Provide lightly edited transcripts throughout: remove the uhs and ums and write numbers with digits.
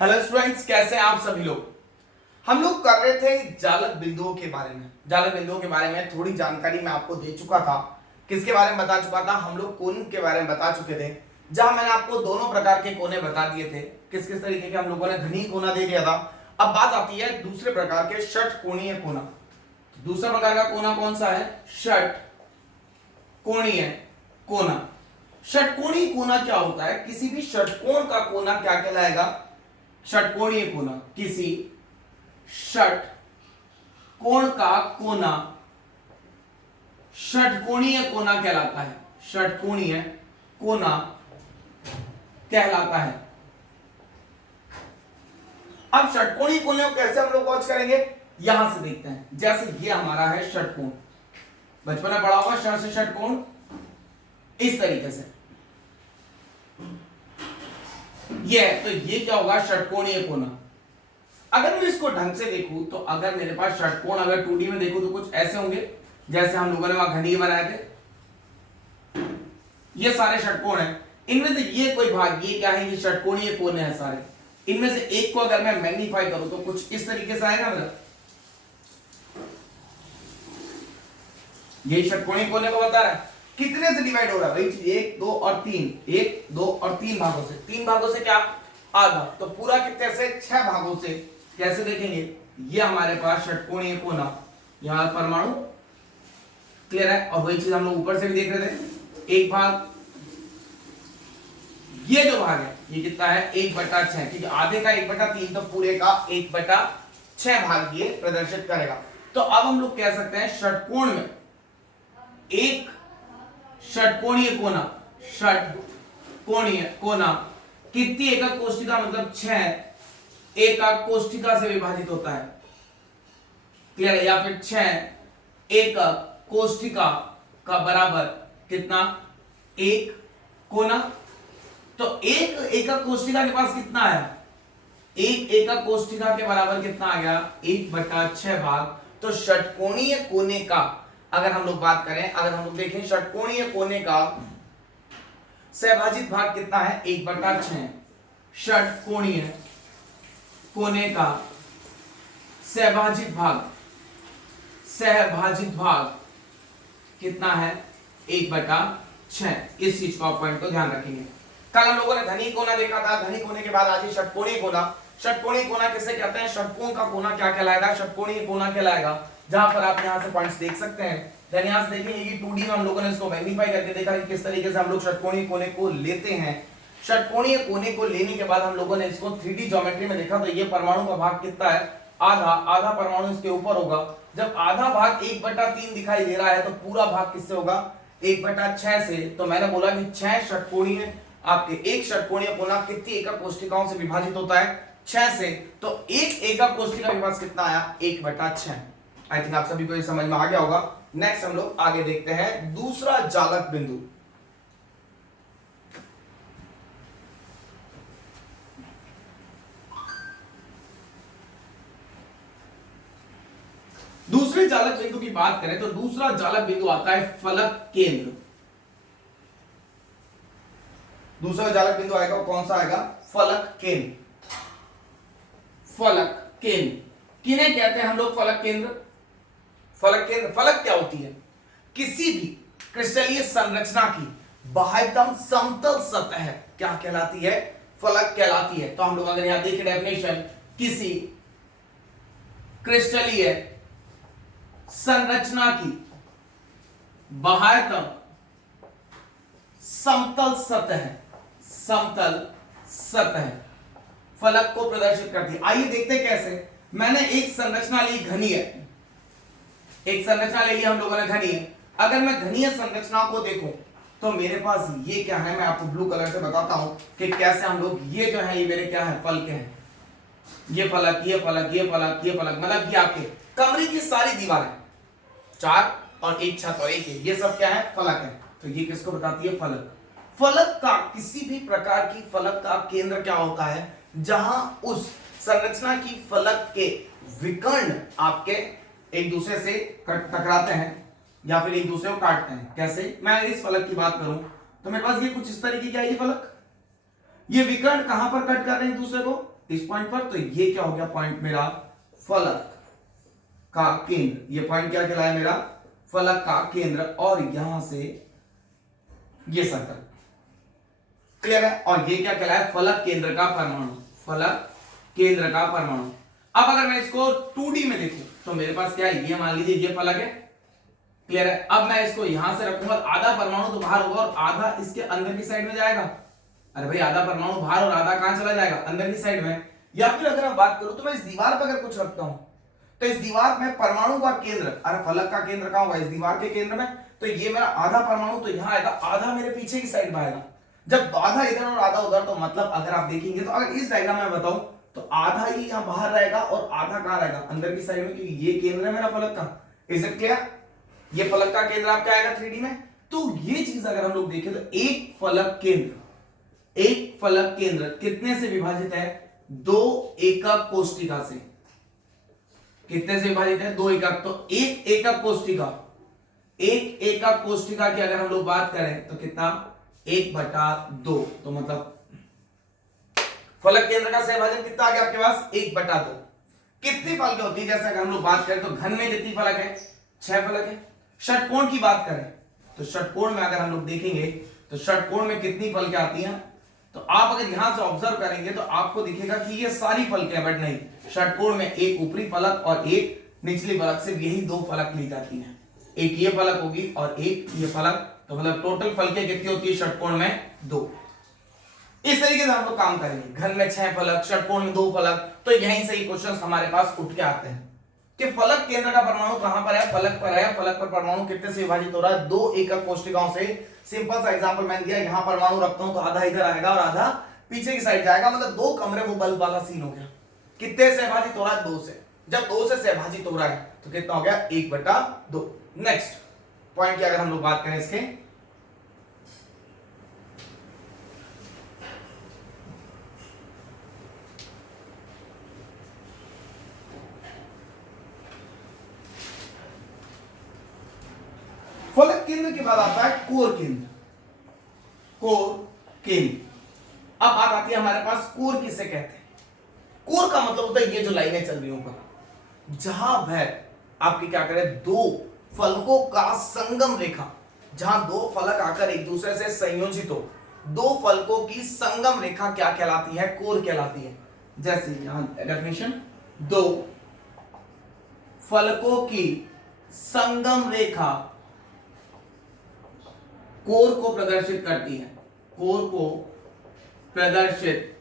Hello students, कैसे हैं आप सभी लोग। हम लोग कर रहे थे जालक बिंदुओं के बारे में। जालक बिंदुओं के बारे में थोड़ी जानकारी मैं आपको दे चुका था। किसके बारे में बता चुका था? हम लोग कोण के बारे में बता चुके थे, जहां मैंने आपको दोनों प्रकार के कोने बता दिए थे। किस किस तरीके के हम लोगों ने घनी कोना दे दिया था। अब बात आती है दूसरे प्रकार के षटकोणीय कोना। दूसरा प्रकार का कोना कौन सा है? षटकोणीय कोना। षटकोणीय कोना क्या होता है? किसी भी षटकोण का कोना क्या कहलाएगा? षटकोणीय कोना। किसी षटकोण का कोना षटकोणीय कोना कहलाता है। षटकोणीय कोना कहलाता है। अब षटकोणीय कोने को कैसे हम लोग वॉच करेंगे? यहां से देखते हैं। जैसे ये हमारा है षटकोण, बचपन में पढ़ा होगा ष से षटकोण, इस तरीके से ये है। तो ये क्या होगा? षटकोणीय कोना। अगर मैं इसको ढंग से देखूं तो अगर मेरे पास षटकोण अगर 2D में देखूं तो कुछ ऐसे होंगे जैसे हम लोगों ने वहां घनी बनाए थे। ये सारे षटकोण हैं। इनमें से ये कोई भाग, ये क्या है? ये षटकोणीय कोने हैं सारे। इनमें से एक को अगर मैं मैग्नीफाई करूं तो कुछ इस तरीके से आएगा मेरा। ये षटकोणीय कोने को बता रहा है। कितने से डिवाइड हो रहा है भाई? 1 2 और 3, 1 2 और 3 भागों से। 3 भागों से क्या? आधा। तो पूरा कितने से? 6 भागों से। कैसे देखेंगे? ये हमारे पास षटकोणीय कोना, यहां परमाणु क्लियर है। और वही चीज हम लोग ऊपर से भी देख रहे थे। एक भाग, ये जो भाग है ये कितना है? 1/6, क्योंकि आधे का 1/3 तो पूरे का 1/6 भाग ये प्रदर्शित करेगा। तो अब हम लोग कह सकते हैं षटकोण में एक षटकोणीय कोना, षटकोणीय कोना कितनी एकक कोष्ठिका मतलब 6 एकक कोष्ठिका से विभाजित होता है। क्लियर है? या फिर 6 एकक कोष्ठिका का बराबर कितना? एक कोना। तो एक एकक कोष्ठिका के पास कितना है? एक एकक कोष्ठिका के बराबर कितना आ गया? 1/6 भाग। तो षटकोणीय कोने का अगर हम लोग बात करें, अगर हम लोग देखें षटकोणीय कोने का सहभाजित भाग कितना है? 1/6। षटकोणीय कोने का सहभाजित भाग कितना है? 1/6। इस चीज का पॉइंट को ध्यान रखेंगे। कल हम लोगों ने घनी कोना देखा था। घनी कोने के बाद आज षटकोणीय कोना। षटकोणीय कोना किसे कहते हैं? षटकोण का कोना क्या कहलाएगा? षटकोणीय कोना कहलाएगा। जहां पर आप यहां से पॉइंट्स देख सकते हैं। ध्यान यहां से देखेंगे कि 2D में हम लोगों ने इसको मैग्नीफाई करके देखा कि किस तरीके से हम लोग षटकोणीय कोने को लेते हैं। षटकोणीय कोने को लेने के बाद हम लोगों ने इसको 3D ज्योमेट्री में देखा। तो ये परमाणु का भाग कितना है? आधा। आधा परमाणु इसके ऊपर होगा। जब आधा भाग 1/3 दिखाई दे रहा है तो पूरा भाग किससे होगा? 1/6 से। तो मैंने बोला कि 6 षटकोणीय आपके एक षटकोणीय कोना कितनी एकक कोष्ठिकाओं से विभाजित होता है? 6 से। तो एक एकक कोष्ठिका के पास कितना आया? 1/6। आई थिंक आप सभी को ये समझ में आ गया होगा। नेक्स्ट हम लोग आगे देखते हैं दूसरा जालक बिंदु। दूसरे जालक बिंदु की बात करें तो दूसरा जालक बिंदु आता है फलक केंद्र। दूसरा जालक बिंदु आएगा, कौन सा आएगा? फलक केंद्र। फलक केंद्र किन्हें कहते हैं हम लोग? फलक केंद्र। फलक केंद्र, फलक क्या होती है? किसी भी क्रिस्टलीय संरचना की बाह्यतम समतल सतह क्या कहलाती है? फलक कहलाती है। तो हम लोग अगर यहां देखें डेफिनेशन, किसी क्रिस्टलीय संरचना की बाह्यतम समतल सतह फलक को प्रदर्शित करती है। आइए देखते हैं कैसे। मैंने एक संरचना ली, घनी है। एक संरचना ले ली हम लोगों ने, घनी है। अगर मैं घनीय संरचना को देखूं तो मेरे पास ये क्या है? मैं आपको ब्लू कलर से बताता हूं कि कैसे हम लोग, ये जो है ये मेरे क्या है? फलक हैं। ये फलक, ये फलक, ये फलक, ये फलक, मतलब ये आपके कमरे की सारी दीवारें, 4 और एक छत और एक, ये सब क्या है? फलक है। तो ये किसको बताती है? फलक। फलक का, किसी भी प्रकार की फलक का केंद्र क्या होता है? जहां उस संरचना की फलक के विकर्ण आपके एक दूसरे से टकराते हैं या फिर एक दूसरे को काटते हैं। कैसे? मैं इस फलक की बात करूं तो मेरे पास ये कुछ इस तरीके की आएगी फलक। ये विकर्ण कहां पर कट कर रहे हैं एक दूसरे को? इस पॉइंट पर, तो ये क्या हो गया पॉइंट मेरा फलक का केंद्र। ये पॉइंट क्या कहलाया मेरा फलक का केंद्र, और यहां से ये सर्कल। क्लियर है? और ये क्या कहलाया फलक केंद्र का परमाणु, फलक केंद्र का परमाणु। अब अगर मैं इसको 2D में देखूं तो मेरे पास क्या है, ये मान लीजिए ये फलक है। क्लियर है? अब मैं इसको यहां से रखूंगा, आधा परमाणु तो बाहर होगा और आधा इसके अंदर की साइड में जाएगा। अरे भाई आधा परमाणु बाहर और आधा कहां चला जाएगा, अंदर की साइड में। या फिर अगर मैं बात करूं तो मैं इस दीवार पर अगर कुछ रखता हूं तो इस दीवार में परमाणु का केंद्र, अरे फलक का केंद्र कहां होगा, इस दीवार के केंद्र में। तो ये मेरा आधा परमाणु तो यहां आएगा, आधा मेरे पीछे की साइड में आएगा। जब आधा इधर और आधा उधर, तो मतलब अगर आप देखेंगे तो अगर इस डायग्राम में बताऊं तो आधा ही यहां बाहर रहेगा और आधा कहां रहेगा, अंदर की साइड में, क्योंकि ये केंद्र है मेरा फलक का। Is it clear? ये फलक का केंद्र आपका आएगा 3D में। तो ये चीज अगर हम लोग देखें तो एक फलक केंद्र कितने से विभाजित है, 2 एकक कोष्ठिका से। कितने से विभाजित है, 2 एकक। तो एक एकक कोष्ठिका की अगर हम लोग बात करें तो कितना, 1/2। तो मतलब फलक केंद्र का सहभाजन कितना आ गया आपके पास, 1/2। कितनी फलकें होती है, जैसे अगर हम लोग बात करें तो घन में कितनी फलक है, 6 फलक है। षटकोण की बात करें तो षटकोण में अगर हम लोग देखेंगे तो षटकोण में कितनी फलकें आती हैं, तो आप अगर यहां से ऑब्जर्व करेंगे तो आपको दिखेगा कि ये सारी फलकें, बट नहीं, षटकोण में एक ऊपरी फलक और एक निचली फलक, सिर्फ यही 2 फलक ली जाती हैं। एक ये फलक होगी और एक ये फलक, तो मतलब टोटल फलकें कितनी होती है षटकोण में, 2। इस तरीके से हम लोग काम करेंगे, घन में 6 फलक, षटकोण में 2 फलक। तो यहीं से ही क्वेश्चन हमारे पास उठ के आते हैं कि फलक केंद्र का परमाणु कहां पर है, फलक पर है। फलक पर परमाणु कितने से विभाजित हो रहा है, 2 एकक कोष्ठिकाओं से। सिंपल सा एग्जांपल मैंने दिया, यहां परमाणु रखता हूं तो आधा इधर आएगा और आधा पीछे की साइड जाएगा, मतलब 2 कमरे वो बल्ब वाला सीन हो गया। कितने से विभाजित हो रहा है, 2 से। जब 2 से विभाजित हो रहा है तो कितना हो गया, 1/2। नेक्स्ट पॉइंट की अगर हम लोग बात करें इसके, फलक केंद्र के बाद आता है कोर केंद्र। अब बात आती है हमारे पास कोर किसे कहते हैं। कोर का मतलब होता है ये जो लाइनें चल रही ऊपर, जहां वह आपकी क्या करे, 2 फलकों का संगम रेखा, जहां 2 फलक आकर एक दूसरे से संयोजित हो, 2 फलकों की संगम रेखा क्या कहलाती है, कोर कहलाती है। जैसे यहां डेफिनेशन, 2 फलकों की संगम रेखा कोर को प्रदर्शित करती है, कोर को प्रदर्शित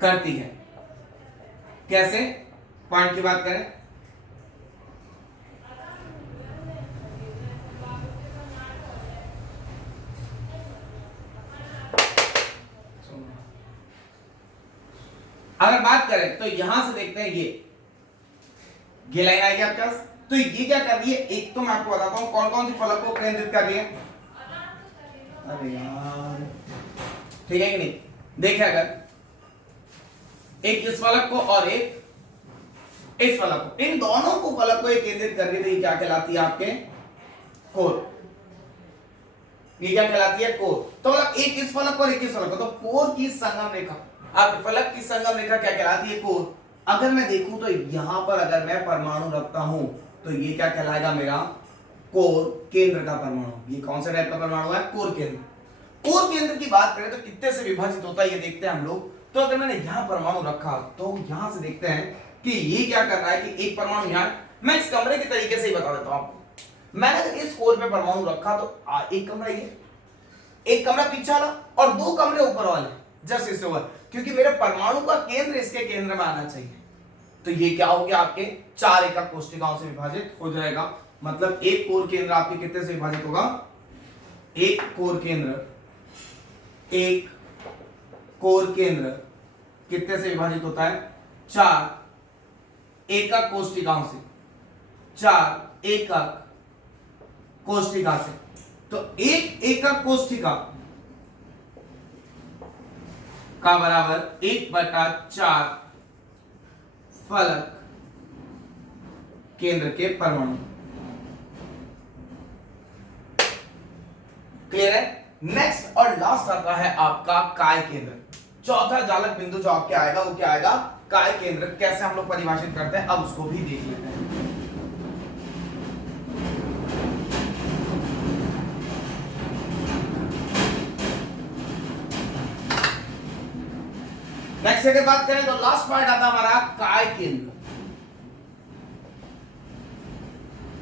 करती है। कैसे, पॉइंट की बात करें, अगर बात करें तो यहां से देखते हैं, ये लाइन आएगी आपके पास। तो ये क्या कर रही है, एक तो मैं आपको बताता हूं कौन कौन सी फलक को केंद्रित कर रही है। अरे यार, ठीक है कि नहीं, देखिए अगर एक इस फलक को और एक इस फलक को, इन दोनों को फलक को केंद्रित कर रही है, तो ये क्या कहलाती है आपके, कोर। ये क्या कहलाती है, कोर। तो मतलब एक इस फलक और एक इस फलक को, तो कोर की संगम रेखा, आपके फलक की संगम रेखा क्या कहलाती है, कोर। अगर मैं देखूं तो यहां पर अगर मैं परमाणु रखता हूं तो ये क्या कहलाएगा मेरा, कोर केंद्र का परमाणु। ये कौन सा टाइप का परमाणु है, कोर केंद्र। कोर केंद्र की बात करें तो कितने से विभाजित होता है ये देखते हैं हम लोग। तो अगर मैंने यहां परमाणु रखा तो यहां से देखते हैं कि ये क्या कर रहा है कि एक परमाणु यहां, मैं इस कमरे के तरीके से ही बता देता हूं आपको। मैंने अगर इस कोर पे परमाणु रखा तो एक कमरा ये, एक कमरा पीछे वाला और 2 कमरे ऊपर वाले, जस्ट इससे ऊपर, क्योंकि मेरे परमाणु का केंद्र इसके केंद्र में आना चाहिए। तो ये क्या हो गया, आपके 4 एकक कोष्ठिकाओं से विभाजित हो जाएगा। मतलब एक कोर केंद्र आपके कितने से विभाजित होगा, एक कोर केंद्र कितने से विभाजित होता है, 4 एकक कोष्ठिकाओं से, 4 एकक कोष्ठिका से। तो एक एकक कोष्ठिका का बराबर 1/4 फलक केंद्र के परमाणु। क्लियर है? नेक्स्ट और लास्ट आता है आपका काय केंद्र। चौथा जालक बिंदु जो आपके आएगा वो क्या आएगा, काय केंद्र। कैसे हम लोग परिभाषित करते हैं अब उसको भी देख लेते हैं। नेक्स्ट अगर बात करें तो लास्ट पॉइंट आता हमारा काय केंद्र।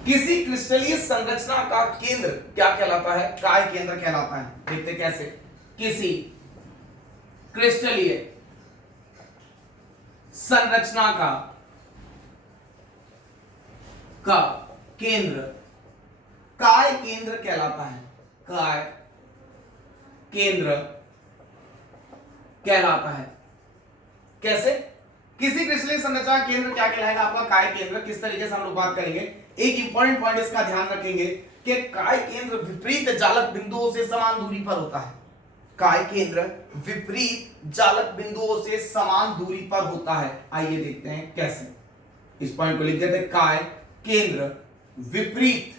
किसी क्रिस्टलीय संरचना का केंद्र क्या कहलाता है, काय केंद्र कहलाता है। देखते कैसे, किसी क्रिस्टलीय संरचना का केंद्र काय केंद्र कहलाता है, काय केंद्र कहलाता है। कैसे, किसी क्रिस्टलीय संरचना का केंद्र क्या कहलाएगा आपका, काय केंद्र। किस तरीके से हम लोग बात करेंगे, एक इंपॉर्टेंट पॉइंट इसका ध्यान रखेंगे कि काय केंद्र विपरीत जालक बिंदुओं से समान दूरी पर होता है। काय केंद्र विपरीत जालक बिंदुओं से समान दूरी पर होता है। आइए देखते हैं कैसे, इस पॉइंट को लिख देते हैं, काय केंद्र विपरीत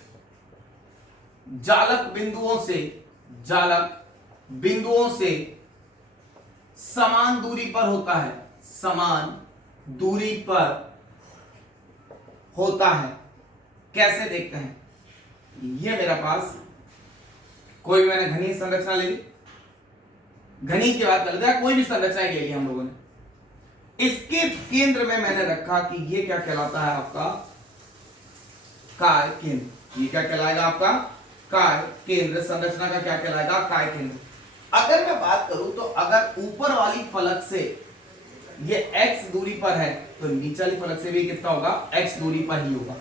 जालक बिंदुओं से समान दूरी पर होता है, समान दूरी पर होता है। कैसे देखते हैं, ये मेरा पास कोई भी मैंने घनी संरचना ले ली, घनी की बात कर लेते हैं, कोई भी संरचना ले ली हम लोगों ने, इसके केंद्र में मैंने रखा कि ये क्या कहलाता है आपका, काय केंद्र। ये क्या कहलाएगा आपका, काय केंद्र। संरचना का क्या कहलाएगा, काय केंद्र। अगर मैं बात करूं तो अगर ऊपर वाली फलक से ये x दूरी पर है तो नीचे वाली फलक से भी कितना होगा, x दूरी पर ही होगा।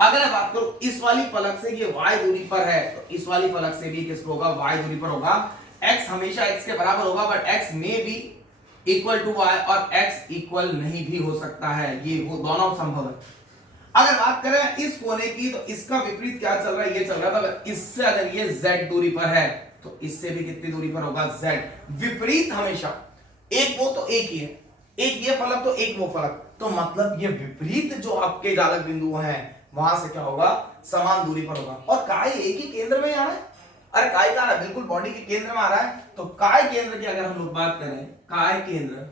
अगर मैं बात करूं इस वाली फलक से ये y दूरी पर है तो इस वाली फलक से भी किसको होगा, y दूरी पर होगा। x हमेशा x के बराबर होगा, बट x में भी इक्वल टू y और x इक्वल नहीं भी हो सकता है, ये वो दोनों संभव है। अगर बात करें इस कोने की तो इसका विपरीत क्या चल रहा है, ये चल रहा था, इससे अगर ये z दूरी पर है तो इससे भी कितनी दूरी पर होगा, z। विपरीत हमेशा, एक वो तो एक ही है, एक ये फलक तो एक वो फलक, तो मतलब ये विपरीत जो आपके जालक बिंदु हैं वहां से क्या होगा, समान दूरी पर होगा। और काय एक ही केंद्र में आ रहा है, अरे काय का बिल्कुल बॉडी के केंद्र में आ रहा है। तो काय केंद्र की अगर हम लोग बात करें, काय केंद्र,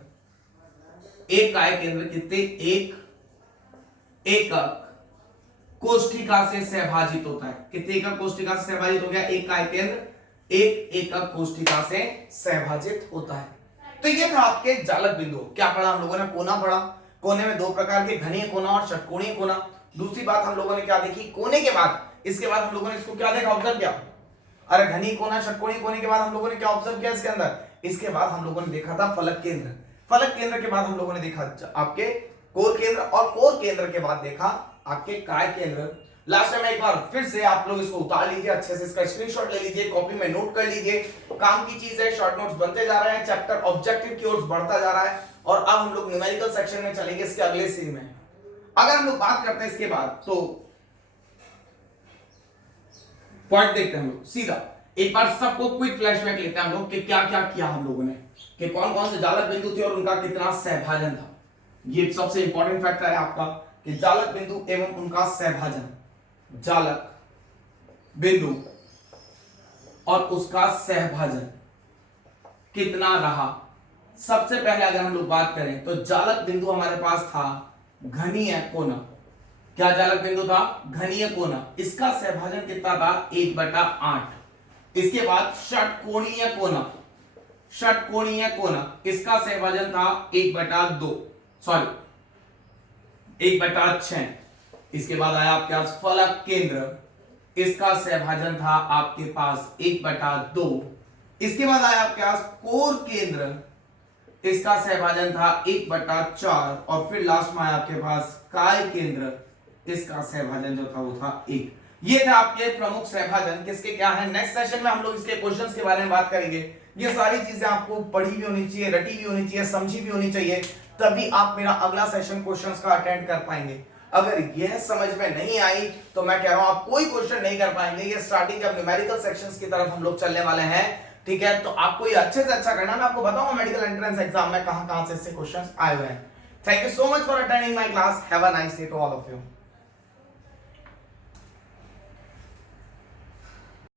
एक काय केंद्र कितने, एक एकक कोष्ठिका से सहभाजित होता है। कितने एकक कोष्ठिका से सहभाजित हो गया, एक काय केंद्र एक एकक कोष्ठिका से सहभाजित होता है। तो ये था आपके जालक बिंदु। क्या पढ़ा हम लोगों ने, कोना पढ़ा। कोने में दो प्रकार के, घनीय कोना और षटकोणीय कोना। दूसरी बात हम लोगों ने क्या देखी, कोने के बाद इसके बाद हम लोगों ने इसको क्या देखा, ऑब्जर्व किया। अरे घनी कोना षटकोणीय कोने के बाद हम लोगों ने क्या ऑब्जर्व किया इसके अंदर, इसके बाद हम लोगों ने देखा था फलक केंद्र। फलक केंद्र के बाद हम लोगों ने देखा आपके कोर केंद्र, और कोर केंद्र के बाद देखा आपके काय केंद्र। लास्ट में एक बार फिर से आप लोग इसको उतार लीजिए, अच्छे से इसका स्क्रीनशॉट ले लीजिए, कॉपी में नोट कर लीजिए। काम की चीज है, शॉर्ट नोट्स बनते जा रहे हैं, चैप्टर ऑब्जेक्टिव की ओर बढ़ता जा रहा है। और अब हम लोग न्यूमेरिकल सेक्शन में चलेंगे इसके अगले सीन में। अगर हम लोग बात करते हैं इसके बाद तो पॉइंट देखते हैं हम लोग सीधा, एक बार सबको क्विक फ्लैशबैक लेते हैं हम लोग कि क्या क्या किया हम लोगों ने, कि कौन कौन से जालक बिंदु थे और उनका कितना सहभाजन था। ये सबसे इंपॉर्टेंट फैक्टर है आपका कि जालक बिंदु एवं उनका सहभाजन, जालक बिंदु और उसका सहभाजन कितना रहा। सबसे पहले अगर हम लोग बात करें तो जालक बिंदु हमारे पास था घनीय कोना। क्या जालक बिंदु था, घनीय कोना। इसका सहभाजन कितना था, 1/8। इसके बाद षटकोणीय कोना, षटकोणीय कोना, इसका सहभाजन था 1/6। इसके बाद आया आपके पास फलक केंद्र, इसका सहभाजन था आपके पास 1/2। इसके बाद आया आपके पास कोर केंद्र, इसका सहभाजन था 1/4। और फिर लास्ट में आया आपके पास काय केंद्र, इसका सहभाजन जो था वो था 1। ये थे आपके प्रमुख सहभाजन, किसके क्या है। नेक्स्ट सेशन में हम लोग इसके क्वेश्चंस के बारे में बात करेंगे। ये सारी चीजें आपको पढ़ी भी होनी चाहिए, रटी भी होनी चाहिए, समझी भी होनी चाहिए, तभी आप मेरा अगला सेशन क्वेश्चंस का अटेंड कर पाएंगे। अगर यह समझ में नहीं आई तो मैं कह रहा हूं आप कोई क्वेश्चन नहीं कर पाएंगे। ये स्टार्टिंग अब न्यूमेरिकल सेक्शंस की तरफ हम लोग चलने वाले हैं, ठीक है। तो आपको ये अच्छे से अच्छा करना, मैं आपको बताऊंगा मेडिकल एंट्रेंस एग्जाम में कहां-कहां से ऐसे क्वेश्चंस आए हुए हैं। Thank you so much for attending my class. Have a nice day to all of you.